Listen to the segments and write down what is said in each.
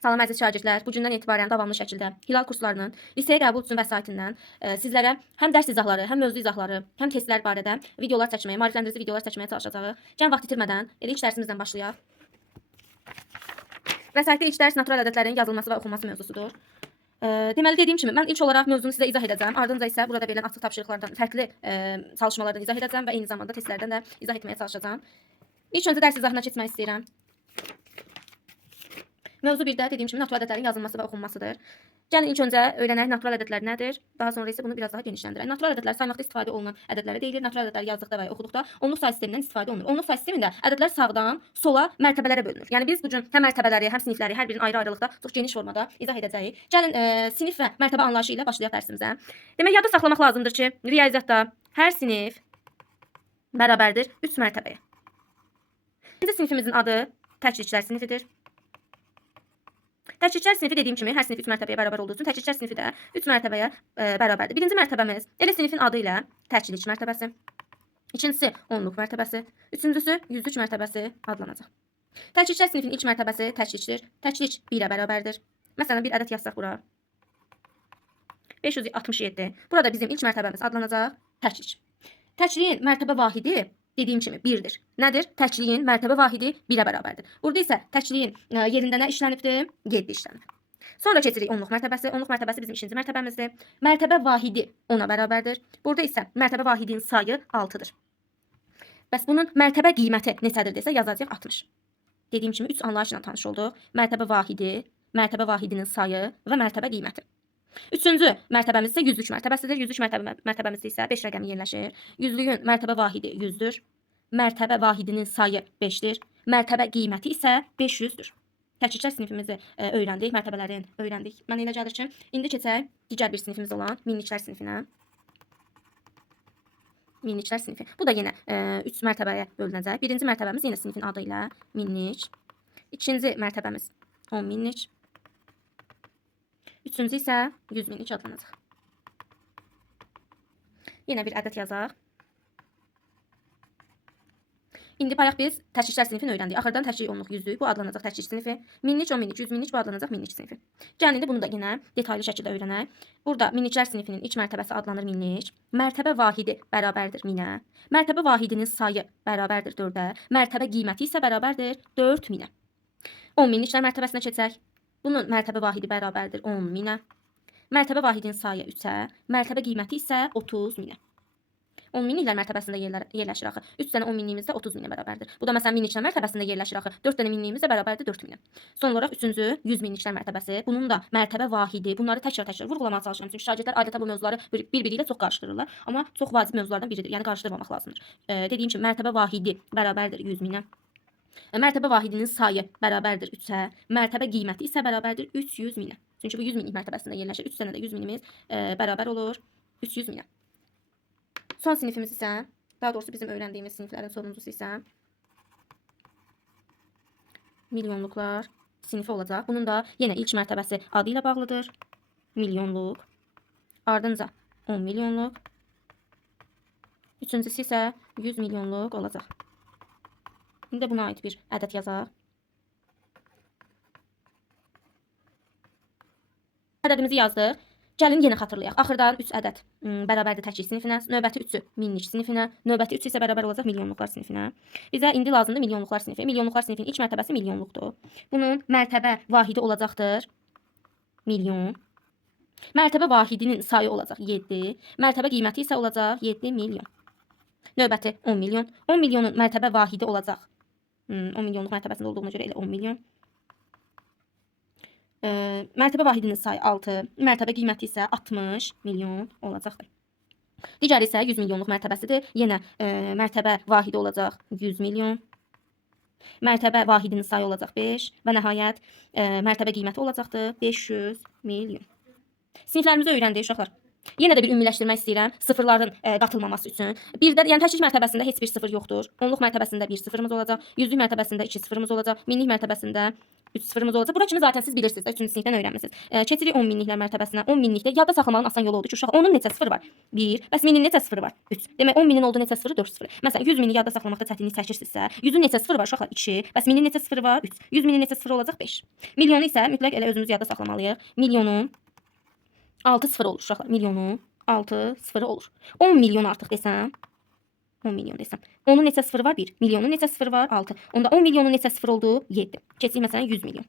Salam əziz şagirdlər, bu gündən etibarən davamlı şəkildə Hilal kurslarının liseyə qəbul üçün vəsaitindən sizlərə həm dərs izahları, həm mövzu izahları, həm testlər barədə videolar çəkməyə, maarifləndirici videolar çəkməyə çalışacağıq. Gəlin vaxt itirmədən elə ilk dərsimizdən başlayaq. Vəsaitdə ilk dərs natural ədədlərin yazılması və oxunması mövzusudur. Deməli dediyim kimi mən ilk olaraq mövzunu sizə izah edəcəm. Ardınca isə burada verilən açıq tapşırıqlardan, fərqli çalışmalardan izah edəcəm və eyni zamanda testlərdən də izah etməyə çalışacağam. İlk öncə dərs izahına keçmək istəyirəm. Mövzu 1-də dediyim kimi natural ədədlərin yazılması və oxunmasıdır. Gəlin ilk öncə öyrənək natural ədədlər nədir? Daha sonra isə bunu biraz daha genişləndirək. Natural ədədlər saymaqda istifadə olunan ədədlərə deyilir. Natural ədədləri yazdıqda və ya oxuduqda onluq say sistemindən istifadə olunur. Onluq say sistemində ədədlər sağdan sola mərtəbələrə bölünür. Yəni biz bu gün həm mərtəbələri, həm sinifləri hər birinin ayrı-ayrılıqda çox geniş formada izah edəcəyik. Gəlin sinif və mərtəbə anlayışı ilə başlayaq dərsimizə. Demək, yadda saxlamaq lazımdır ki, riyaziyyatda hər sinif bərabərdir 3 mərtəbəyə. İkinci sinifimizin adı təkliklər sinifidir. Təkliklər sinifi dediyim kimi hər sinif 3 mərtəbəyə bərabər olduğu üçün təkliklər sinifi də 3 mərtəbəyə bərabərdir. Birinci mərtəbəmiz elə sinifin adı ilə təklik mərtəbəsi. İkincisi onluq mərtəbəsi. Üçüncüsü yüzlük mərtəbəsi adlanacaq. Təkliklər sinifinin ilk mərtəbəsi təklikdir. Təklik 1-ə bərabərdir. Məsələn bir ədəd yazsaq bura. 567. Burada bizim ilk mərtəbəmiz adlanacaq təklik. Təkliyin mərtəbə vahidi dediyim kimi 1-dir. Nədir? Təkliyin mərtəbə vahidi 1-ə bərabərdir. Burada isə təkliyin yerində nə işlənibdir? 7 işlənib. Sonra keçirik onluq mərtəbəsi. Onluq mərtəbəsi bizim ikinci mərtəbəmizdir. Mərtəbə vahidi 10-a bərabərdir. Burada isə mərtəbə vahidinin sayı 6-dır. Bəs bunun mərtəbə qiyməti neçədir desə yazacağıq 60. Dediyim kimi 3 anlayışla tanış olduq. Mərtəbə vahidi, mərtəbə vahidinin sayı və mərtəbə qiyməti. Üçüncü mərtəbəmiz isə yüzlük mərtəbəsidir. Yüzlük mərtəbəmizdə isə 5 rəqəmi yerləşir. Yüzlüyün mərtəbə vahidi 100-dür. Mərtəbə vahidinin sayı 5-dir. Mərtəbə qiyməti isə 500-dür. Təkliklər sinifimizi öyrəndik, mərtəbələrini öyrəndik. Mən elə gəlir ki, indi keçək digər bir sinifimiz olan minliklər sinifinə. Minliklər sinifi. Bu da yenə 3 mərtəbəyə bölünəcək. Birinci mərtəbəmiz yenə sinifin adı ilə minlik. İkinci mərtəbəmiz 10 minlik. Üçüncü isə 100 minlik adlanacaq. Yenə bir ədəd yazaq. İndi bayaq biz təkliklər sinifini öyrəndik. Axırdan təklik onluq yüzlük bu adlanacaq təklik sinifi. Minlik, 10 minlik, 100 minlik bu adlanacaq minlik sinifi. Gəlin indi bunu da yenə detaylı şəkildə öyrənək. Burada minliklər sinifinin ilk mərtəbəsi adlanır minlik. Mərtəbə vahidi bərabərdir 1000-ə. Mərtəbə vahidinin sayı bərabərdir 4-ə. Mərtəbə qiyməti isə bərabərdir 4000-ə. 10 minliklər mərtəbəsinə keçək. Bunun mərtəbə vahidi bərabərdir 10.000-ə. Mərtəbə vahidinin sayı 3-ə. Mərtəbə qiyməti isə 30.000-ə. 10 minliklər mərtəbəsində yerləşir axı. 3 dənə 10 minliyimiz də 30.000-ə bərabərdir. Bu da məsələn minliklər mərtəbəsində yerləşir axı. 4 dənə minliyimiz də bərabərdir 4000-ə. Son olaraq 3-cü 100 minliklər mərtəbəsi. Bunun da mərtəbə vahidi. Bunları təkrar vurğulamağa çalışıram. Çünki şagirdlər adətən bu mövzuları bir-biri ilə çox qarışdırırlar. Amma çox vacib mövzulardan biridir. Yəni qarışdırmamaq lazımdır. Dediyim kimi mərtəbə vahidi bərabərdir 100.000-ə. Mərtəbə vahidinin sayı bərabərdir 3-ə. Mərtəbə qiyməti isə bərabərdir 300.000-ə. Çünki bu 100 minlik mərtəbəsində yerləşir. 3 dənə də 100 minimiz bərabər olur 300.000-ə. Son sinifimiz isə, daha doğrusu bizim öyrəndiyimiz siniflərin sonuncusu isə milyonluqlar sinifi olacaq. Bunun da yenə ilk mərtəbəsi adı ilə bağlıdır. Milyonluq. Ardınca 10 milyonluq. Üçüncüsü isə 100 milyonluq olacaq. İndi buna ait bir ədəd yazaq. Ədədimizi yazdıq. Gəlin yenə xatırlayaq. Axırdan 3 ədəd bərabərdir təklik sinifinə, növbəti 3-ü minlik sinifinə, növbəti 3-ü isə bərabər olacaq milyonluqlar sinifinə. Bizə indi lazımdır milyonluqlar sinifi. Milyonluqlar sinifinin ilk mərtəbəsi milyonluqdur. Bunun mərtəbə vahidi olacaqdır milyon. Mərtəbə vahidinin sayı olacaq 7. Mərtəbə qiyməti isə olacaq 7 milyon. Növbəti 10 milyon. 10 milyonun mərtəbə vahidi olacaq. 10 milyonluq mərtəbəsində olduğuna görə elə 10 milyon. Mərtəbə vahidinin sayı 6, mərtəbə qiyməti isə 60 milyon olacaqdır. Digəri isə 100 milyonluq mərtəbəsidir. Yenə mərtəbə vahidi olacaq 100 milyon. Mərtəbə vahidinin sayı olacaq 5 və nəhayət mərtəbə qiyməti olacaqdır 500 milyon. Siniflərimizi öyrəndik uşaqlar. Yenə də bir ümumiləşdirmək istəyirəm sıfırların qatılmaması üçün. Birdə, yəni təklik mərtəbəsində heç bir sıfır yoxdur. Onluq mərtəbəsində bir sıfırımız olacaq. Yüzlük mərtəbəsində 2 sıfırımız olacaq. Minlik mərtəbəsində 3 sıfırımız olacaq. Bura kimi zaten siz bilirsiniz də 3-cü sinifdən öyrənmisiniz. Keçirik 10 minliklər mərtəbəsinə. 10 minlikdə yadda saxlamanın asan yolu oldu ki, uşaq onun neçə sıfırı var? 1. Bəs minin neçə sıfırı var? 3. Demək 10 minin olduğu neçə sıfırı? 4 sıfırı. Məsələn 100 mini yadda saxlamaqda çətinlik çəkirsinizsə, 100-ün neçə sıfırı var uşaqlar? 2. Bəs minin neçə sıfırı var? 3. 100 minin neçə sıfırı olacaq? 5. Milyonu isə mütləq elə özümüz yadda saxlamalıyıq. Milyonun 6 sıfırı olur uşaqlar. Milyonun 6 sıfırı olur. 10 milyon artıq desəm, 10 milyon desəm. Onun neçə sıfırı var? 1. Milyonun neçə sıfırı var? 6. Onda 10 milyonun neçə sıfırı oldu? 7. Keçik məsələn 100 milyon.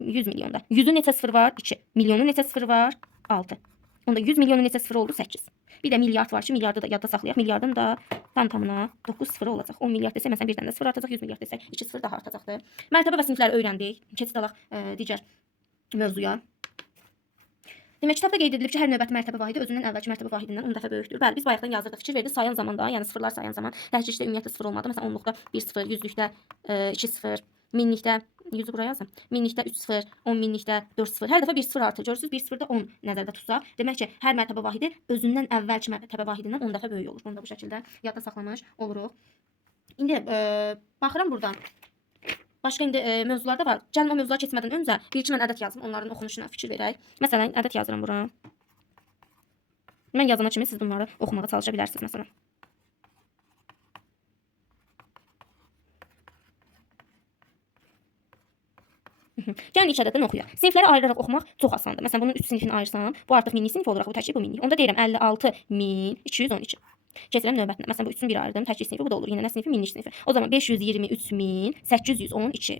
100 milyonda. 100'ün neçə sıfırı var? 2. Milyonun neçə sıfırı var? 6. Onda 100 milyonun neçə sıfırı oldu? 8. Bir də milyard var ki, milyardı da yadda saxlayaq. Milyardın da tam-tamına 9 sıfırı olacaq. 10 milyard desək, məsələn, bir dənə sıfır artacaq, 100 milyard desək, 2 sıfır daha artacaqdır. Mərtəbə və sinifləri öyrəndik. Keçid alaq digər mövzuya. Demək, kitabda qeyd edilib ki, hər növbəti mərtəbə vahidi özündən əvvəlki mərtəbə vahidindən 10 dəfə böyükdür. Bəli, biz bayaqdan yazırdıq. Fikir verdik sayan zamanda, yəni sıfırlar sayan zaman təhcirdə ümumiyyətlə sıfır olmadı. Məsələn, onluqda 1 sıfır, yüzlükdə 2 sıfır, minlikdə 100-ü buraya yazın. Minlikdə 3 sıfır, 10 minlikdə 4 sıfır. Hər dəfə 1 sıfır artır. Görürsüz, 1 sıfırda 10 nəzərdə tutsaq, demək ki, hər mərtəbə vahidi özündən əvvəlki mərtəbə vahidindən 10 dəfə böyük olur. Bunu da bu şəkildə yadda saxlamış oluruq. İndi baxıram buradan. Başqa indi mövzularda var. Gəlin o mövzulara keçmədən öncə bir-iki mən ədəd yazım. Onların oxunuşuna fikir verək. Məsələn, ədəd yazıram bura. Mən yazana kimi siz bunları oxumağa çalışa bilərsiniz məsələn. Gəlin ilk ədəddən oxuyaq. Sinifləri ayıraraq oxumaq çox asandır. Məsələn, bunun 3 sinifini ayırsam, bu artıq minlik sinif olacaq, bu təkcə bu minlik. Onda deyirəm 56.212. Keçirəm növbətinə. Məsələn, bu 3-ün biri ayırdım, təkcə sinifi, bu da olur. Yenə nə sinifi? Minlik sinifi. O zaman 523.812.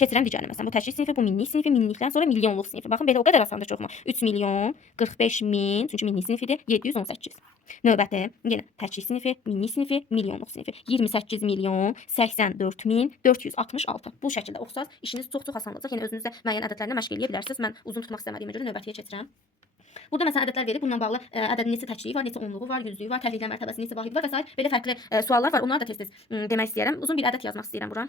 Keçirəm digərinə. Məsələn, bu təkcə sinifi, bu minlik sinifi, minlikdən sonra milyonluq sinifi. Baxın, belə o qədər asandır çoxma. 3 milyon 45 min, çünki minlik sinifidir, 718. Növbəti, yenə təkcə sinifi, minlik sinifi, milyonluq sinifi. 28 milyon 84 min 466. Bu şəkildə oxusaz işiniz çox asan olacaq. Yəni özünüzdə müəyyən ədədlərlə məşq eləyə bilərsiniz. Mən uzun tutmaq istəmədiyimə görə növbətiyə keçirəm. Burada məsələn ədədlər verib, bununla bağlı ədədin neçə təkliyi var, neçə onluğu var, yüzlüyü var, təhlillər mərtəbəsi neçə vahid var və s. Belə fərqli suallar var. Onları da tez-tez demək istəyirəm. Uzun bir ədəd yazmaq istəyirəm bura.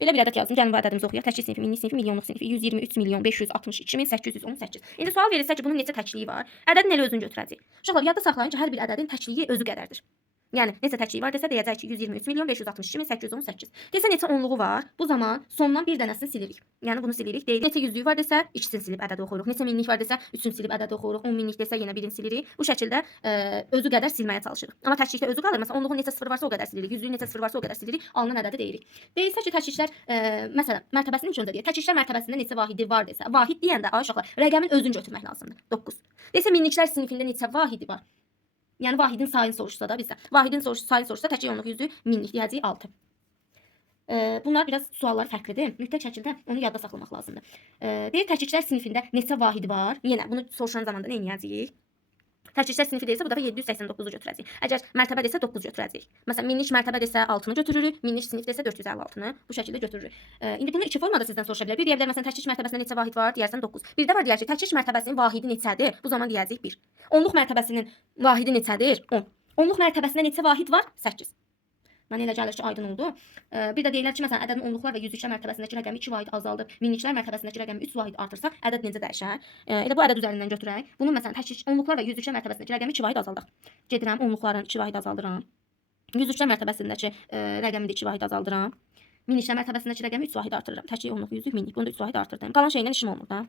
Belə bir ədəd yazdım. Gəlin bu ədədimizi oxuyaq. Təkcə sinifi, minlik sinifi, milyonluq sinifi 123 milyon 562 min 818. İndi sual verilsə ki, bunun neçə təkliyi var? Ədədin elə özünü götürəcəyik. Uşaqlar yadda saxlayın ki, hər bir ədədin təkliyi özü qədərdir. Yəni neçə təkliyi var desə deyəcək ki, 123 milyon 562 min 818. Desə neçə onluğu var? Bu zaman sondan bir dənəsini silirik. Yəni bunu silirik. Deyil. Neçə yüzlüyü var desə 2-sini silib ədədi oxuyuruq. Neçə minlik var desə 3-ünü silib ədədi oxuyuruq. 10 minlik desə yenə 1-ini silirik. Bu şəkildə özü qədər silməyə çalışırıq. Amma təklikdə özü qalır. Məsələn, onluğun neçə sıfırı varsa o qədər silirik. Yüzlüyün neçə sıfırı varsa o qədər silirik. Alınan ədədi deyirik. Deyilsə ki, təkliklər məsələn, mərtəbəsinin üçündə deyək. Təkliklər mərtəbəsində neçə vahidi var desə, vahid deyəndə ay uşaqlar, rəqəmin özünü götürmək lazımdır. 9. Desə minliklər sinifində neçə vahidi var? Yəni vahidin sayını soruşsa da bizdə. Vahidin sayını soruşsa təkcə onluq yüzlük minlik deyəcəyik 6. Bunlar biraz suallar fərqlidir. Mütləq şəkildə onu yadda saxlamaq lazımdır. Deyir təkliklər sinifində neçə vahidi var? Yenə bunu soruşan zamanda nə edəcəyik? Təkliklər sinifi deyilsə bu dəfə 789-u götürəcəyik. Əgər mərtəbə desə 9 götürəcəyik. Məsələn, minlik mərtəbə desə 6-nı götürürük, minlik sinif desə 456-nı bu şəkildə götürürük. İndi bunu iki formada sizdən soruşa bilər. Bir deyə bilər məsələn təklik mərtəbəsində neçə vahid var, deyərsən 9. Bir də var deyər ki, təklik mərtəbəsinin vahidi neçədir? Bu zaman deyəcəyik 1. Onluq mərtəbəsinin vahidi neçədir? 10. Onluq mərtəbəsində neçə vahid var? 8. Mənə elə gəlir ki, aydın oldu. Bir də deyirlər ki, məsələn, ədədin onluqlar və yüzlüklər mərtəbəsindəki rəqəmi 2 vahid azaldıb, minliklər mərtəbəsindəki rəqəmi 3 vahid artırsaq, ədəd necə dəyişər? Elə bu ədəd üzərindən götürək. Bunun məsələn, təklik onluqlar və yüzlüklər mərtəbəsindəki rəqəmi 2 vahid azaldaq. Gedirəm, onluqların 2 vahid azaldıram. Yüzlüklər mərtəbəsindəki rəqəmi də 2 vahid azaldıram. Minliklər mərtəbəsindəki rəqəmi 3 vahid artırıram. Təklik onluq, yüzlük, minlik. Bunu da 3 vahid artırdım. Qalan şeylə işim olmur da.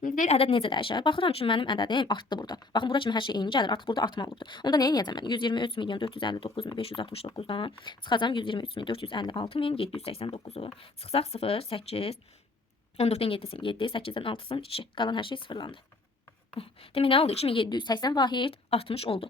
İndi deyir ədəd necə dəyişər? Baxıram ki, mənim ədədim artdı burada. Baxın, bura kimi hər şey eyni gəlir. Artıq burada artma olubdur. Onda nə edəcəm mən? 123 milyon 459 min 569-dan çıxacam 123 min 456 min 789-u. Çıxsaq 0, 8, 14-dən 7-sin 7, 8-dən 6-sın 2. Qalan hər şey sıfırlandı. Demək nə oldu? 2780 vahid artmış oldu.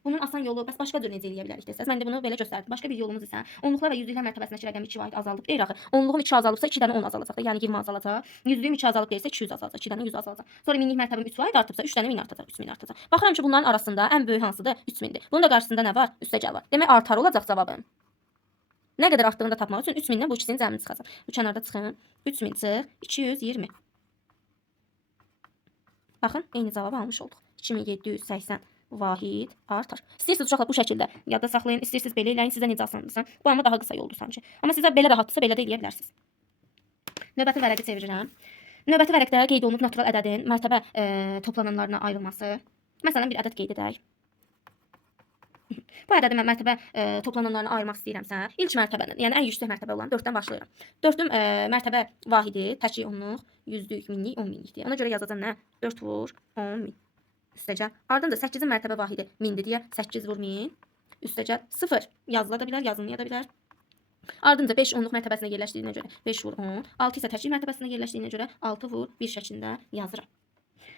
Bunun asan yolu, bəs başqa cür necə eləyə bilərik desəz, mən də bunu belə göstərdim. Başqa bir yolumuz isə onluqlar və yüzlüklər mərtəbəsindəki rəqəmi 2 vahid azaldıb deyir axı. Onluğum 2 azalıbsa 2 dənə 10 azalacaq da, yəni 20 azalacaq. Yüzlüyüm 2 azalıb deyirsə 200 azalacaq, 2 dənə 100 azalacaq. Sonra minlik mərtəbəm 3 vahid artıbsa 3 dənə 1000 artacaq, 3000 artacaq. Baxıram ki, bunların arasında ən böyük hansıdır? 3000-dir. Bunun da qarşısında nə var? Üstəgəl var. Demək artar olacaq cavabım. Nə qədər artdığını da tapmaq üçün 3000-dən bu ikisinin cəmini çıxacaq. Bu kənarda çıxın. 3000 çıx 220. Baxın, eyni cavabı almış olduq. 2780 vahid artar. İstəyirsiniz uşaqlar bu şəkildə yadda saxlayın, istəyirsiniz belə eləyin, sizə necə asandırsa. Bu amma daha qısa yoldur sanki. Amma sizə belə rahatdırsa belə də eləyə bilərsiniz. Növbəti vərəqi çevirirəm. Növbəti vərəqdə qeyd olunub natural ədədin mərtəbə toplananlarına ayrılması. Məsələn, bir ədəd qeyd edək. Bu ədədi mən mərtəbə toplananlarını ayırmaq istəyirəmsə, ilk mərtəbənin, yəni ən yüksək mərtəbə olan 4-dən başlayıram. 4-ün mərtəbə vahidi təkcə onluq, yüzlük, minlik, 10 minlikdir. Ona görə yazacağam nə? 4 vur 10 min. Üstəgəl. Ardınca 8-in mərtəbə vahidi 1000-dir deyə 8 vur 1000. Üstəgəl 0 yazıla da bilər, yazılmaya da bilər. Ardınca 5 onluq mərtəbəsinə yerləşdiyinə görə 5 vur 10. 6 isə təkcil mərtəbəsinə yerləşdiyinə görə 6 vur 1 şəklində yazıram.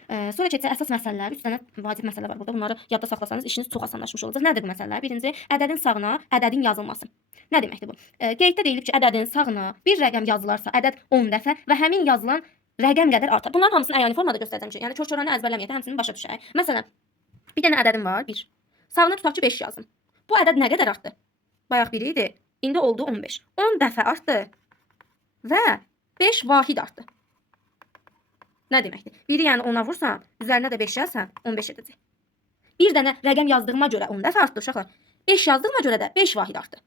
Sonra keçək əsas məsələlər. 3 dənə vacib məsələ var burada. Bunları yadda saxlasanız işiniz çox asanlaşmış olacaq. Nədir bu məsələlər? Birinci, ədədin sağına ədədin yazılması. Nə deməkdir bu? Qeyddə deyilib ki, ədədin sağına bir rəqəm yazılarsa, ədəd 10 dəfə və həmin yazılan rəqəm qədər artar. Bunların hamısını əyani formada göstərəcəm ki, yəni kör-körəni əzbərləməyək də həmsini başa düşək. Məsələn, bir dənə ədədim var, 1. Sağına tutaq ki, 5 yazdım. Bu ədəd nə qədər artdı? Bayaq 1 idi, indi oldu 15. 10 dəfə artdı və 5 vahid artdı. Nə deməkdir? 1-i yəni 10-a vursan, üzərinə də 5 yazsan, 15 edəcək. Bir dənə rəqəm yazdığıma görə 10 dəfə artdı uşaqlar. 5 yazdığıma görə də 5 vahid artdı.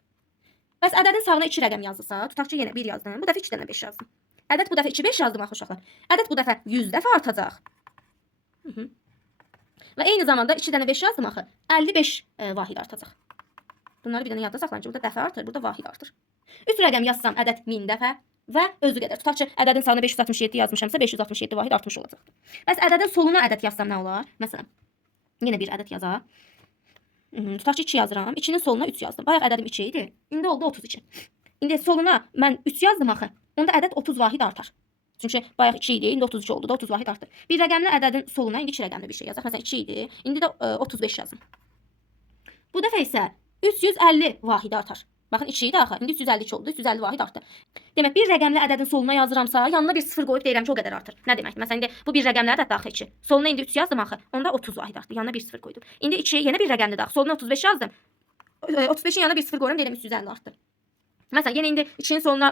Bəs ədədin sağına 2 rəqəm yazılsa, tutaq ki, yenə 1 yazdım. Bu dəfə 2 dənə 5 yazdım. Ədəd bu dəfə 2 5 yazdım axı uşaqlar. Ədəd bu dəfə 100 dəfə artacaq. Və eyni zamanda 2 dənə 5 yazdım axı. 55 vahid artacaq. Bunları bir dənə yadda saxlayın ki, burada dəfə artır, burada vahid artır. 3 rəqəm yazsam ədəd 1000 dəfə və özü qədər. Tutaq ki, ədədin sağına 567 yazmışamsa, 567 vahid artmış olacaq. Bəs ədədin soluna ədəd yazsam nə olar? Məsələn, yenə bir ədəd yazaq. Tutaq ki, 2 yazıram. 2-nin soluna 3 yazdım. Bayaq ədədim 2 idi. İndi oldu 32. İndi soluna mən 3 yazdım axı. Onda ədəd 30 vahid artar. Çünki bayaq 2 idi, indi 32 oldu da 30 vahid artdı. Bir rəqəmli ədədin soluna indi 2 rəqəmli bir şey yazaq. Məsələn 2 idi, indi də 35 yazdım. Bu dəfə isə 350 vahid artar. Baxın 2 idi axı, indi 352 oldu, 350 vahid artdı. Demək, bir rəqəmli ədədin soluna yazıramsa, yanına bir 0 qoyub deyirəm ki, o qədər artır. Nə deməkdir? Məsələn, indi bu bir rəqəmli ədəddir axı 2. Soluna indi 3 yazdım axı, onda 30 vahid artdı. Yanına bir 0 qoydum. İndi 2 yenə bir rəqəmlidir axı. Soluna 35 yazdım. 35-in yanına bir 0 qoyuram, deyirəm 350 artdı. Məsələn, yenə indi 2-nin sonuna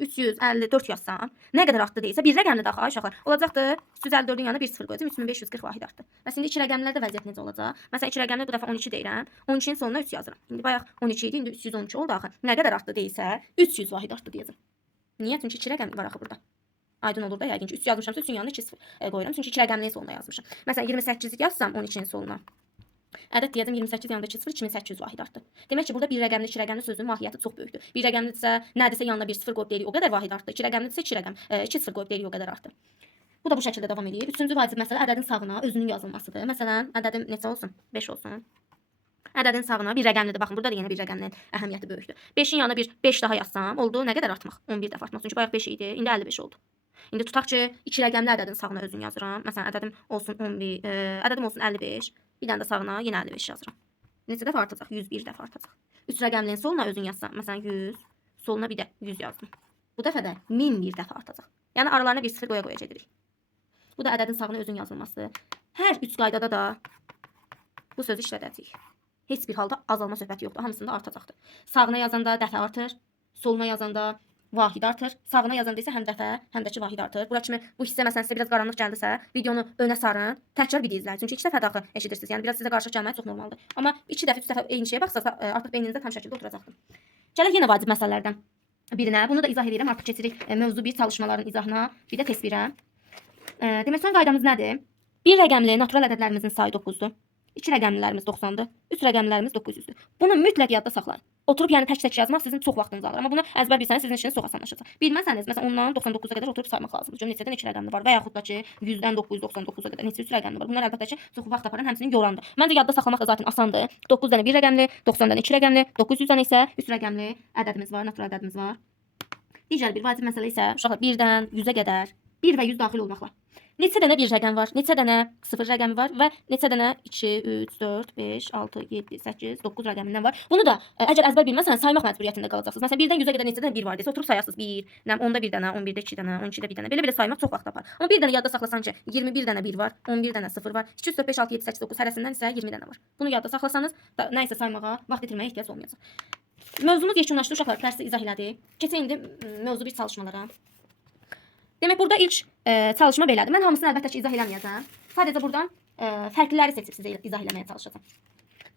354 yazsam, nə qədər artdı deyilsə, bir rəqəmlidir axı uşaqlar. Olacaqdır 354-ün yanına bir 0 qoyacağam, 3540 vahid artdı. Bəs indi 2 rəqəmlərdə vəziyyət necə olacaq? Məsələn, 2 rəqəmli bu dəfə 12 deyirəm, 12-nin sonuna 3 yazıram. İndi bayaq 12 idi, indi 312 oldu axı. Nə qədər artdı deyilsə, 300 vahid artdı deyəcəm. Niyə? Çünki 2 rəqəmli var axı burada. Aydın olur da, yəqin ki 3 yazmışamsa 3-ün yanına 2 qoyuram. Çünki 2 rəqəmliyin sonuna yazmışam. Məsələn, 28-i yazsam 12-nin sonuna. Ədəd deyəcəm 28 yanında 2 0 2800 vahid artdı. Demək ki, burada bir rəqəmli, 2 rəqəmli sözün mahiyyəti çox böyükdür. Bir rəqəmlidirsə, nədirsə yanına bir 0 qoyub deyirik, o qədər vahid artdı. 2 rəqəmlidirsə 2 rəqəm, 2 0 qoyub deyirik, o qədər artdı. Bu da bu şəkildə davam edir. Üçüncü vacib məsələ ədədin sağına özünün yazılmasıdır. Məsələn, ədədim neçə olsun? 5 olsun. Ədədin sağına bir rəqəmlidir. Baxın, burada da yenə bir rəqəmlinin əhəmiyyəti böyükdür. 5-in yanına bir 5 daha yazsam, oldu nə qədər artmaq? 11 dəfə artmaq. Çünki bayaq 5 idi, indi 55 oldu. İndi tutaq ki, 2 rəqəmli ədədin sağına özünü yazıram. Məsələn, ədədim olsun 11, ədədim olsun 55. Bir dənə də sağına yenə 55 yazıram. Neçə dəfə artacaq? 101 dəfə artacaq. 3 rəqəmlinin soluna özün yazsam, məsələn 100, soluna bir də 100 yazdım. Bu dəfə də 1001 dəfə artacaq. Yəni aralarına bir 0 qoya gedirik. Bu da ədədin sağına özün yazılması. Hər 3 qaydada da bu sözü işlədəcəyik. Heç bir halda azalma söhbəti yoxdur. Hamısında artacaqdır. Sağına yazanda dəfə artır, soluna yazanda vahid artır. Sağına yazanda isə həm dəfə, həm də ki vahid artır. Bura kimi bu hissə məsələn sizə biraz qaranlıq gəldisə, videonu önə sarın, təkrar video izləyin. Çünki 2 dəfə daxı eşidirsiniz. Yəni biraz sizə qarışıq gəlməyi çox normaldır. Amma 2 dəfə, 3 dəfə eyni şeyə baxsaz artıq beyninizdə tam şəkildə oturacaqdır. Gələk yenə vacib məsələlərdən birinə. Bunu da izah edirəm. Artıq keçirik mövzu 1 çalışmaların izahına, bir də test 1-ə. Demək son qaydamız nədir? Bir rəqəmli natural ədədlərimizin sayı 9-dur. 2 rəqəmlilərimiz 90-dır. 3 rəqəmlilərimiz 900-dür. Bunu mütləq yadda saxlayın. Oturub yəni tək-tək yazmaq sizin çox vaxtınızı alır. Amma bunu əzbər bilsəniz sizin işiniz çox asanlaşacaq. Bilməsəniz, məsələn, ondan 99-a qədər oturub saymaq lazımdır. Çünki neçədən 2 rəqəmli var və yaxud da ki 100-dən 999-a qədər neçə 3 rəqəmli var. Bunlar əlbəttə ki çox vaxt aparan, həmçinin yorandır. Məncə yadda saxlamaq da zaten asandır. 9 dənə 1 rəqəmli, 90 dənə 2 rəqəmli, 900 dənə isə 3 rəqəmli ədədimiz var, natural ədədimiz var. Digər bir vacib məsələ isə uşaqlar 1-dən 100-ə qədər 1 və 100 daxil olmaqla. Neçə dənə bir rəqəm var, neçə dənə 0 rəqəmi var və neçə dənə 2, 3, 4, 5, 6, 7, 8, 9 rəqəmindən var. Bunu da əgər əzbər bilməsəniz saymaq məcburiyyətində qalacaqsınız. Məsələn 1-dən 100-ə qədər neçə dənə 1 var desə oturub sayarsınız. 1, 10-da 1 dənə, 11-də 2 dənə, 12-də 1 dənə. Belə-belə saymaq çox vaxt apar. Amma bir dənə yadda saxlasan ki, 21 dənə 1 var, 11 dənə 0 var, 2, 3, 4, 5, 6, 7, 8, 9 hərəsindən isə 20 dənə var. Bunu yadda saxlasanız nə isə saymağa, vaxt itirməyə ehtiyac olmayacaq. Mövzumuz yekunlaşdı uşaqlar, dərsi izah elədik. Keçək indi mövzu 1 çalışmalara. Demək, burada ilk çalışma belədir. Mən hamısını əlbəttə ki, izah eləməyəcəm. Sadəcə buradan fərqliləri seçib sizə izah eləməyə çalışacağam.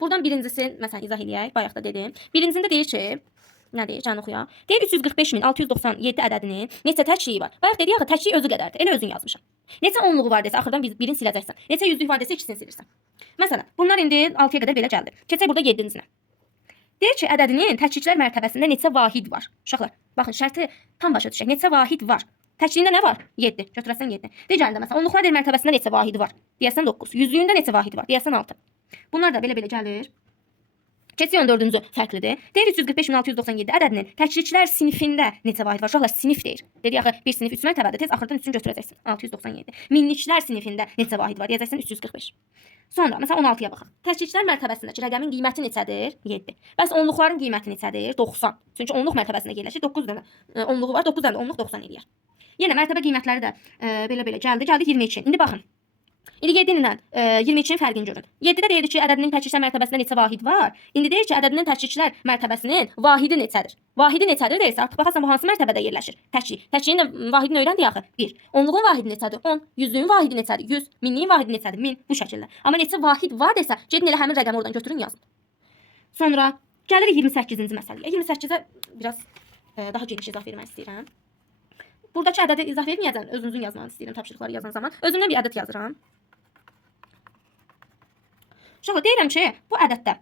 Buradan birincisi, məsələn, izah eləyək. Bayaq da dedim. Birincisində deyir ki, Nədir? Can oxuyaq. Deyir 345.697 ədədinin neçə təkliyi var? Bayaq dedik axı təklik özü qədərdir. Elə özün yazmışam. Neçə onluğu var desə axırdan birini siləcəksən. Neçə yüzlük var desə ikisini silirsən. Məsələn, bunlar indi 6-ya qədər belə gəldi. Keçək burada 7-cinə. Deyir ki, ədədinin təkliklər mərtəbəsində neçə vahid var? Uşaqlar, baxın şərti tam başa düşək. Neçə vahid var? Təkliyində nə var? 7. Götürəsən 7. Digərində məsələn, onluqlar mərtəbəsində neçə vahid var? Deyəsən 9. Yüzlüyündə neçə vahid var? Deyəsən 6. Bunlar da belə gəlir. Keçək 14-cü fərqlidir. Deyir 345.697 ədədinin təkliklər sinifində neçə vahid var? Uşaqlar sinif deyir. Dedik axı bir sinif 3 mərtəbədir. Tez axırdan 3-ünü götürəcəksən. 697. Minliklər sinifində neçə vahid var? Deyəcəksən 345. Sonra məsələn 16-ya baxaq. Təkliklər mərtəbəsindəki rəqəmin qiyməti neçədir? 7. Bəs onluqların qiyməti neçədir? 90. Çünki onluq mərtəbəsində yerləşir. 9 dənə onluğu var. 9 dənə onluq 90 eləyər. Yenə mərtəbə qiymətləri də belə gəldi. Gəldi 22. İndi baxın. İndi 7 ilə 22-nin fərqini görün. 7-də deyirdi ki, ədədinin təkliklər mərtəbəsində neçə vahid var? İndi deyir ki, ədədinin təkliklər mərtəbəsinin vahidi neçədir? Vahidi neçədir deyirsə, artıq baxarsan bu hansı mərtəbədə yerləşir? Təklik. Təkliyin də vahidini öyrəndik axı. 1. Onluğun vahidi neçədir? 10. Yüzlüyün vahidi neçədir? 100. Minliyin vahidi neçədir? 1000. Bu şəkildə. Amma neçə vahid var desə, gedin elə həmin rəqəmi oradan götürün yazın. Sonra gəlirik 28-ci məsələyə. 28-ə biraz daha geniş izah vermək istəyirəm. Buradakı ədədi izah verməyəcəm, özünüzün yazmanızı istəyirəm tapşırıqları yazan zaman. Özümdən bir ədəd yazıram. Uşaqlar deyirəm ki, bu ədəddə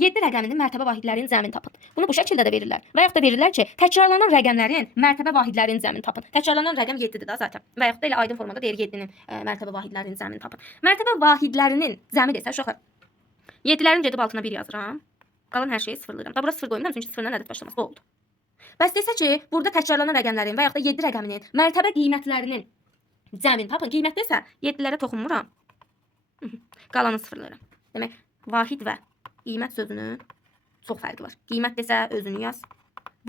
7 rəqəminin mərtəbə vahidlərinin cəmini tapın. Bunu bu şəkildə də verirlər. Və yaxud da verirlər ki, təkrarlanan rəqəmlərin mərtəbə vahidlərinin cəmini tapın. Təkrarlanan rəqəm 7-dir da zaten. Və yaxud da elə aydın formada deyir 7-nin mərtəbə vahidlərinin cəmini tapın. Mərtəbə vahidlərinin cəmi desə, uşaqlar 7-lərin gedib altına 1 yazıram. Qalan hər şeyi sıfırlayıram. Da bura sıfır qoymuram çünki sıfırdan ədəd başlaması oldu. Bəs desə ki, burada təkrarlanan rəqəmlərin və yaxud da 7 rəqəminin mərtəbə qiymətlərinin cəmini tapın. Qiymət desə 7-lərə toxunmuram. Qalanı sıfırlayıram. Demək, vahid və qiymət sözünün çox fərqi var. Qiymət desə özünü yaz,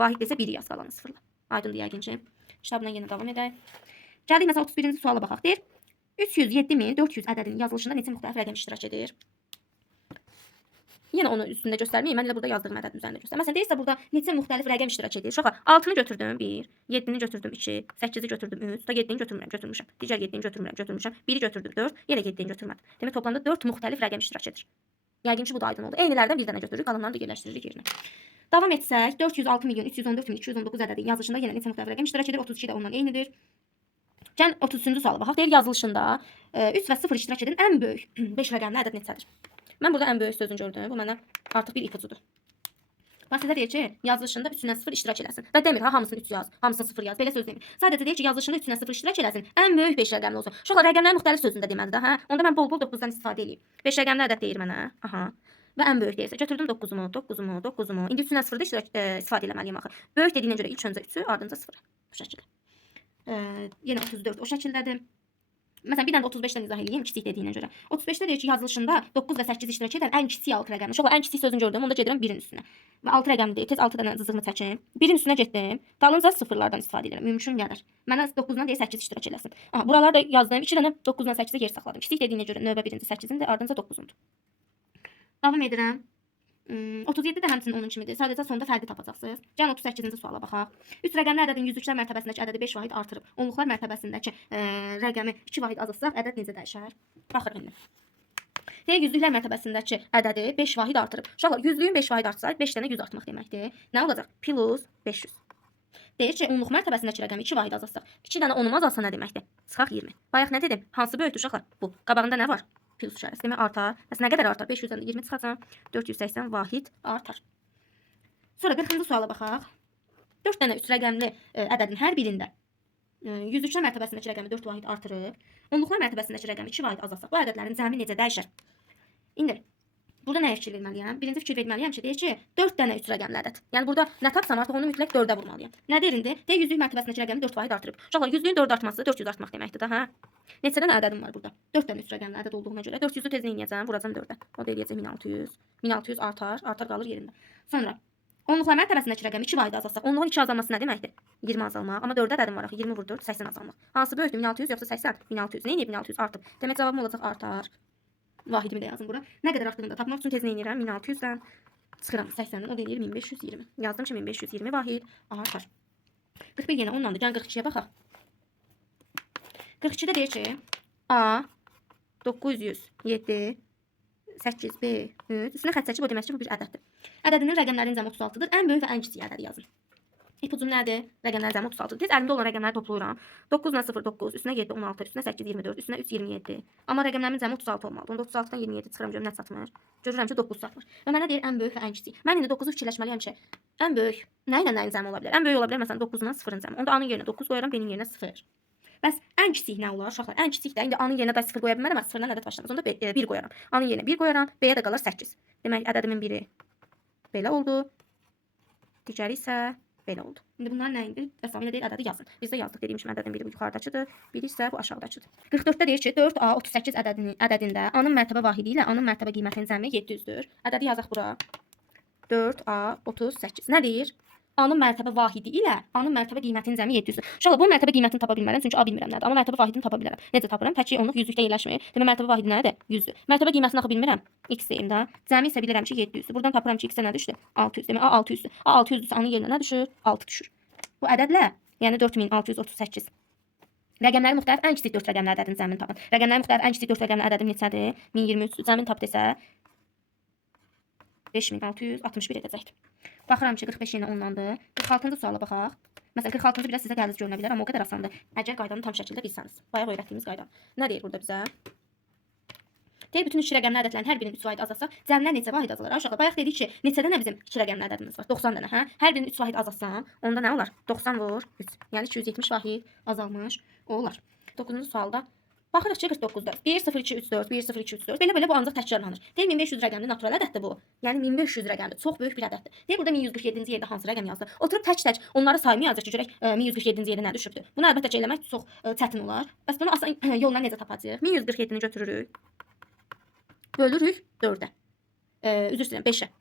vahid desə 1 yaz, qalanı sıfırla. Aydındır yəqin ki. Kitabla yenə davam edək. Gəldik məsələn 31-ci suala baxaq. Deyir, 307.400 ədədinin yazılışında neçə müxtəlif rəqəm iştirak edir? Yenə onu üstündə göstərməyim. Mən elə burada yazdığım ədədin üzərində göstərəm. Məsələn, deyirsə burada neçə müxtəlif rəqəm iştirak edir? Uşaqlar, 6-nı götürdüm 1, 7-ni götürdüm 2, 8-i götürdüm 3, da 7-ni götürmüşəm. Digər 7-ni götürmüşəm. 1-i götürdüm 4, yenə 7-ni götürmədim. Demək toplamda 4 müxtəlif rəqəm iştirak edir. Yəqin ki, bu da aydın oldu. Eynilərdən bir dənə götürürük, qalanları da yerləşdiririk yerinə. Davam etsək, 406.314.219 ədədinin yazılışında yenə neçə müxtəlif rəqəm iştirak edir? 32 də ondan eynidir. Gəl 33-cü suala baxaq. Deyir yazılışında 3 və 0 iştirak edən ən böyük 5 rəqəmli ədəd neçədir? Mən burada ən böyük sözünü gördüm. Bu mənə artıq bir ipucudur. Bax sizə deyir ki, yazılışında 3-dən 0 iştirak eləsin. Və demir, ha hamısını 3 yaz, hamısını 0 yaz. Belə söz demir. Sadəcə deyir ki, yazılışında 3-dən 0 iştirak eləsin. Ən böyük 5 rəqəmli olsun. Uşaqlar, rəqəmlərin müxtəlif sözündə deməlidir, hə? Onda mən bol-bol 9-dan istifadə edeyim. 5 rəqəmli ədəd deyir mənə. Aha. Və ən böyük deyirsə, götürdüm 9-umu, 9-umu, 9-umu. İndi 3-dən 0-da istifadə etməliyəm axı. Böyük dediyinə görə ilk öncə 3-ü, ardınca 0-ı. Bu şəkildə. Yenə 34 o şəkildədir. Məsələn, bir dənə də 35-dən izah edeyim, kiçik dediyinə görə. 35-də deyir ki, yazılışında 9 və 8 iştirak edən ən kiçik 6 rəqəmi. Uşaqlar, ən kiçik sözünü gördüm, onda gedirəm 1-in üstünə. Və 6 rəqəmi deyir, tez 6 dənə zızığımı çəkim. 1-in üstünə getdim, dalınca sıfırlardan istifadə edirəm. Mümkün gəlir. Mənə 9-dan deyir 8 iştirak eləsin. Aha, buraları da yazdım. 2 dənə 9-dan 8-ə yer saxladım. Kiçik dediyinə görə növbə birinci 8-indir, ardınca 9-undur. Davam edirəm. 37 də həmçinin onun kimidir. Sadəcə sonda fərqi tapacaqsınız. Gəlin 38-ci suala baxaq. 3 rəqəmli ədədin yüzlüklər mərtəbəsindəki ədədi 5 vahid artırıb, onluqlar mərtəbəsindəki rəqəmi 2 vahid azaltsaq, ədəd necə dəyişər? Baxırıq indi. Deyək, yüzlüklər mərtəbəsindəki ədədi 5 vahid artırıb. Uşaqlar, yüzlüyün 5 vahid artsaydı 5 dənə 100 artmaq deməkdir. Nə olacaq? Plus 500. Deyir ki, onluq mərtəbəsindəki rəqəmi 2 vahid azaltsaq, 2 dənə 10-um azalsa nə deməkdir? Çıxaq 20. Bayaq nə dedim? Hansı böyükdür uşaqlar? Bu. Qabağında nə var? Plus işarəsi demək artar. Bəs nə qədər artar? 500-dən 20 çıxacaq. 480 vahid artar. Sonra 40-cı suala baxaq. 4 dənə 3 rəqəmli ədədin hər birində yüzlüklər mərtəbəsindəki rəqəmi 4 vahid artırıb, onluqlar mərtəbəsindəki rəqəmi 2 vahid azaltsaq, bu ədədlərin cəmi necə dəyişər? İndi burada nəyə fikir verməliyəm? Birinci fikir verməliyəm ki, deyir ki, 4 dənə 3 rəqəmli ədəd. Yəni burada nə tapsam artıq onu mütləq 4-ə vurmalıyam. Nə deyir indi? Deyir yüzlük mərtəbəsindəki rəqəmi 4 vahid artırıb. Uşaqlar, yüzlüyün 4 artması 400 artmaq deməkdir da, hə? Neçə dənə ədədim var burada? 4 dənə 3 rəqəmli ədəd olduğuna görə 400-ü tez eləyəcəm, vuracam 4-ə. O da eləyəcək 1600. 1600 artar, artar qalır yerində. Sonra onluqlar mərtəbəsindəki rəqəmi 2 vahid azaltsaq, onluğun 2 azalması nə deməkdir? 20 azalmaq. Amma 4 ədədim var axı, 20 vur 4, 80 azalmaq. Hansı böyükdür? 1600 yoxsa 80? 1600. Nə edib 1600 artıb? Demək cavabım olacaq artar. Vahidimi də yazın bura. Nə qədər artdığını da tapmaq üçün tez nə edirəm? 1600-dən çıxıram 80-dən, o da eləyir 1520. Yazdım ki, 1520 vahid artar. 41 yenə ondan da. Gəlin 42-yə baxaq. 42-də deyir ki, A 907 8, B, 3. Üstünə xətt çəkib o demək ki, bu bir ədəddir. Ədədinin rəqəmlərinin cəmi 36-dır. Ən böyük və ən kiçik ədədi yazın. İpucum nədir? Rəqəmlərin cəmi 36-dır. Tez əlimdə olan rəqəmləri toplayıram. 9 ilə 0, 9, üstünə 7, 16, üstünə 8, 24, üstünə 3, 27. Amma rəqəmlərimin cəmi 36 olmalıdır. Onda 36-dan 27 çıxıram görüm nə çatmır. Görürəm ki, 9 çatmır. Və mənə deyir ən böyük və ən kiçik. Mən indi 9-u fikirləşməliyəm ki, ən böyük nə ilə nəyin cəmi ola bilər? Ən böyük ola bilər məsələn 9-la 0-ın cəmi. Onda A-nın yerinə 9 qoyaram, B-nin yerinə 0. Bəs ən kiçik nə olar uşaqlar? Ən kiçik də indi A-nın yerinə də 0 qoya bilmərəm, 0-dan ədəd başlamaz. Onda 1 qoyaram. A-nın yerinə 1 qoyaram, B-yə də qalar 8. Demək ədədimin biri belə oldu. Digəri isə belə oldu. İndi bunlar nə idi? Əsas deyir ədədi yazın. Biz də yazdıq. Dediyim kimi ədədin biri bu yuxarıdakıdır, biri isə bu aşağıdakıdır. 44-də deyir ki, 4A 38 ədədində A-nın mərtəbə vahidi ilə A-nın mərtəbə qiymətinin cəmi 700-dür. Ədədi yazaq bura. 4A 38. Nə deyir? A-nın mərtəbə vahidi ilə A-nın mərtəbə qiymətinin cəmi 700-dür. Uşaqlar bu mərtəbə qiymətini tapa bilmərəm çünki A bilmirəm nədir. Amma mərtəbə vahidini tapa bilərəm. Necə tapıram? Təkcə onluq yüzlükdə yerləşmir. Demək mərtəbə vahidi nədir? 100-dür. Mərtəbə qiymətini axı bilmirəm. X deyim də. Cəmi isə bilirəm ki 700-dür. Buradan tapıram ki X-ə nə düşdü? 600. Demək A 600-dür. A 600-dürsə A-nın yerinə nə düşür? 6 düşür. Bu ədədlə, yəni 4638. Rəqəmləri müxtəlif ən kiçik 4 rəqəmli ədədin cəmini tapın. Rəqəmləri müxtəlif ən kiçik 4 rəqəmli ədədim neçədir? 1023. Cəmini tap desə 5661 edəcəkdir. Baxıram ki 45 yenə ondandır. 46-cı suala baxaq. Məsələn 46-cı biraz sizə qəliz görünə bilər, amma o qədər asandır. Əgər qaydanı tam şəkildə bilsəniz. Bayaq öyrətdiyimiz qayda. Nə deyir burada bizə? Deyir bütün 3 rəqəmli ədədlərin hər birinin 3 vahid azalsaq, cəmlər neçə vahid azalar? Aşağı bayaq dedik ki, neçə dənə bizim 2 rəqəmli ədədimiz var? 90 dənə, hə? Hər birinin 3 vahid azalsam, onda nə olar? 90 vur 3. Yəni 270 vahid azalmış olar. 9-cu sualda baxırıq ki 49-da 1 0 2 3 4 1 0 2 3 4 belə bu ancaq təkrarlanır. Deyir 1500 rəqəmli natural ədəddir bu. Yəni 1500 rəqəmli çox böyük bir ədəddir. Deyir burada 1147-ci yerdə hansı rəqəm yazdı? Oturub tək-tək onları saymayacaq ki, görək 1147-ci yerdə nə düşübdür. Bunu əlbəttə ki eləmək çox çətin olar. Bəs bunu asan yolla necə tapacağıq? 1147-ni götürürük. Bölürük 4-ə. Üzr istəyirəm 5-ə.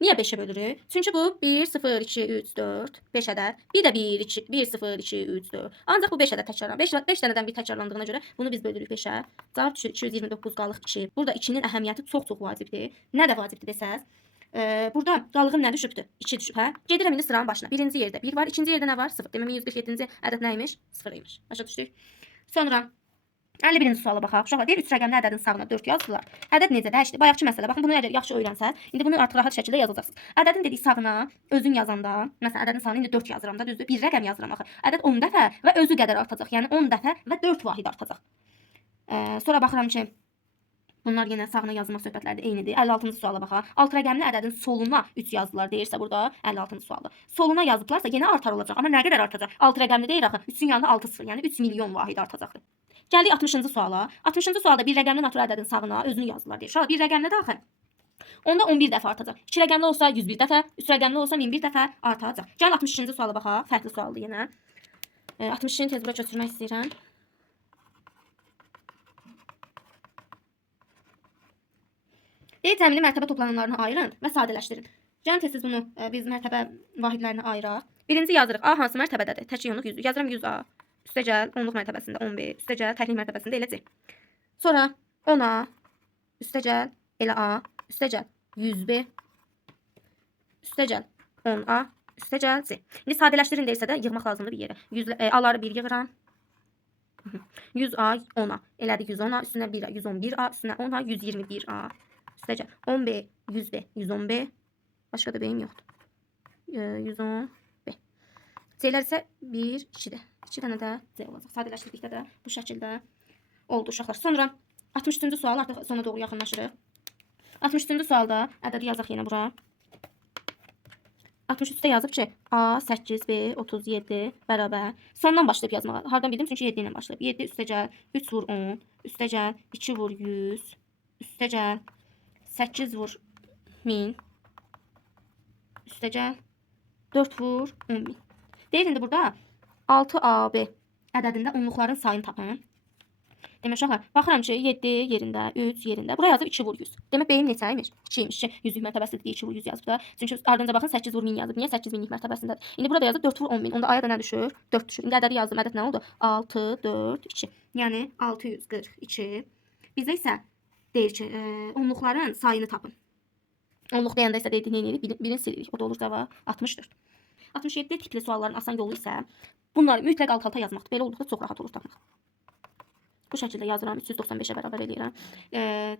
Niyə 5-ə bölürük? Çünki bu 1 0 2 3 4 5 ədəd. Bir də 1 2 1 0 2 3 4. Ancaq bu 5 ədəd təkrarlanır. 5 dənədən bir təkrarlandığına görə bunu biz bölürük 5-ə. Cavab 229 qalıq 2. Burada 2-nin əhəmiyyəti çox vacibdir. Nə də vacibdir desəz, burada qalığım nə düşübdür? 2 düşüb, hə? Gedirəm indi sıranın başına. Birinci yerdə 1 var, ikinci yerdə nə var? 0. Demək 147-ci ədəd nə imiş? 0 imiş. Başa düşdük. Sonra 51-ci suala baxaq. Uşaqlar deyir 3 rəqəmli ədədin sağına 4 yazdılar. Ədəd necə dəyişdi? Bayaqçı məsələ. Baxın bunu əgər yaxşı öyrənsəz, indi bunu artıq rahat şəkildə yazacaqsınız. Ədədin dediyi sağına özün yazanda, məsələn ədədin sağına indi 4 yazıram da, düzdür? Bir rəqəm yazıram axı. Ədəd 10 dəfə və özü qədər artacaq. Yəni 10 dəfə və 4 vahid artacaq. Sonra baxıram ki bunlar yenə sağına yazılma söhbətləri də eynidir. 56-cı suala baxaq. Alt rəqəmli ədədin soluna 3 yazdılar deyirsə burada 56-cı sualda. Soluna yazıblarsa yenə artar olacaq. Amma nə qədər artacaq? Alt rəqəmli deyir axı. 3-ün yanında 6 sıfır, yəni 3 milyon vahid artacaqdır. Gəldik 60-cı suala. 60-cı sualda bir rəqəmli natural ədədin sağına özünü yazdılar deyir. Uşaqlar bir rəqəmli də axı. Onda 11 dəfə artacaq. 2 rəqəmli olsa 101 dəfə, 3 rəqəmli olsa 1001 dəfə artacaq. Gəlin 63-cü suala baxaq. Fərqli sualdır yenə. 62-ni tez bura köçürmək istəyirəm. Deyir cəmli mərtəbə toplananlarını ayırın və sadələşdirin. Gəlin tez bunu biz mərtəbə vahidlərini ayıraq. Birinci yazırıq. A hansı mərtəbədədir? Tək onluq 100. Yazıram 100A. Üstə gəl onluq mərtəbəsində 10B. Üstə gəl təklik mərtəbəsində elə C. Sonra 10A. Üstə gəl elə A. Üstə gəl 100B. Üstə gəl 10A. Üstə gəl C. İndi sadələşdirin deyirsə də yığmaq lazımdır bir yerə. A-ları 1 yığıram. 100A 10A. Elədik 110A. Üstünə 1A 111A. Üstünə 10A 121A. Üstə gəl 10B 100B 110B. Başqa da bəyim yoxdur. 110B. C-lər isə 1, 2-də. 2 dənə də C olacaq. Sadələşdirdikdə də bu şəkildə oldu uşaqlar. Sonra 63-cü sual artıq sona doğru yaxınlaşırıq. 63-cü sualda ədədi yazaq yenə bura. 63-də yazıb ki, A 8, B 37 bərabər. Sondan başlayıb yazmağa. Hardan bildim? Çünki 7 ilə başlayıb. 7 üstə gəl 3 vur 10. Üstə gəl 2 vur 100. Üstə gəl 8 vur 1000. Üstə gəl 4 vur 10.000. Deyir indi burada 6AB ədədində onluqların sayını tapın. Demək uşaqlar, baxıram ki 7 yerində, 3 yerində. Buraya yazıb 2 vur 100. Demək beyim neçə imiş? 2 imiş. 100-lük mərtəbəsidir deyə 2 vur 100 yazıb da. Çünki ardınca baxın 8 vur 1000 yazıb. Niyə 8000-lik mərtəbəsindədir? İndi burada yazıb 4 vur 10.000. Onda aya da nə düşür? 4 düşür. İndi ədədi yazdım. Ədəd nə oldu? 6 4 2. Yəni 642. Bizdə isə deyir ki, onluqların sayını tapın. Onluq deyəndə isə deyir nə edirik? Birini silirik. O da olur cavab 64. 67 tipli sualların asan yolu isə bunları mütləq alt-alta yazmaqdır. Belə olduqda çox rahat olur tapmaq. Bu şəkildə yazıram. 395-ə bərabər eləyirəm.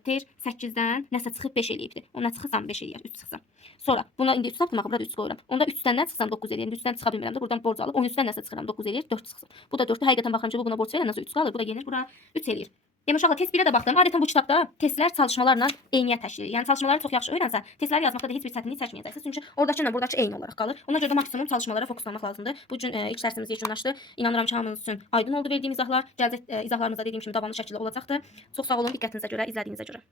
Deyir 8-dən nəsə çıxıb 5 eləyibdi. O nə çıxırsa 5 eləyər, 3 çıxsa. Sonra buna indi 3 tapdım, axı burada 3 qoyuram. Onda 3-dən nə çıxsam 9 eləyir. 3-dən çıxa bilmirəm də. Buradan borc alıb 13-dən nəsə çıxıram 9 eləyir, 4 çıxsın. Bu da 4-dür. Həqiqətən baxıram ki, bu buna borc verən nəsə 3 qalır. Bu da yenir, bura 3 eləyir. Demək uşaqlar test 1-ə də baxdım. Adətən bu kitabda testlər çalışmalarla eyniyyət təşkil edir. Yəni çalışmaları çox yaxşı öyrənsən, testləri yazmaqda da heç bir çətinlik çəkməyəcəksiniz. Çünki oradakı buradakı eyni olaraq qalır. Ona görə də maksimum çalışmalara fokuslanmaq lazımdır. Bu gün ilk dərsimiz yekunlaşdı. İnanıram ki, hamınız üçün aydın oldu verdiyim izahlar. Gələcək izahlarımızda dediyim kimi davamlı şəkildə olacaqdır. Çox sağ olun diqqətinizə görə, izlədiyinizə görə.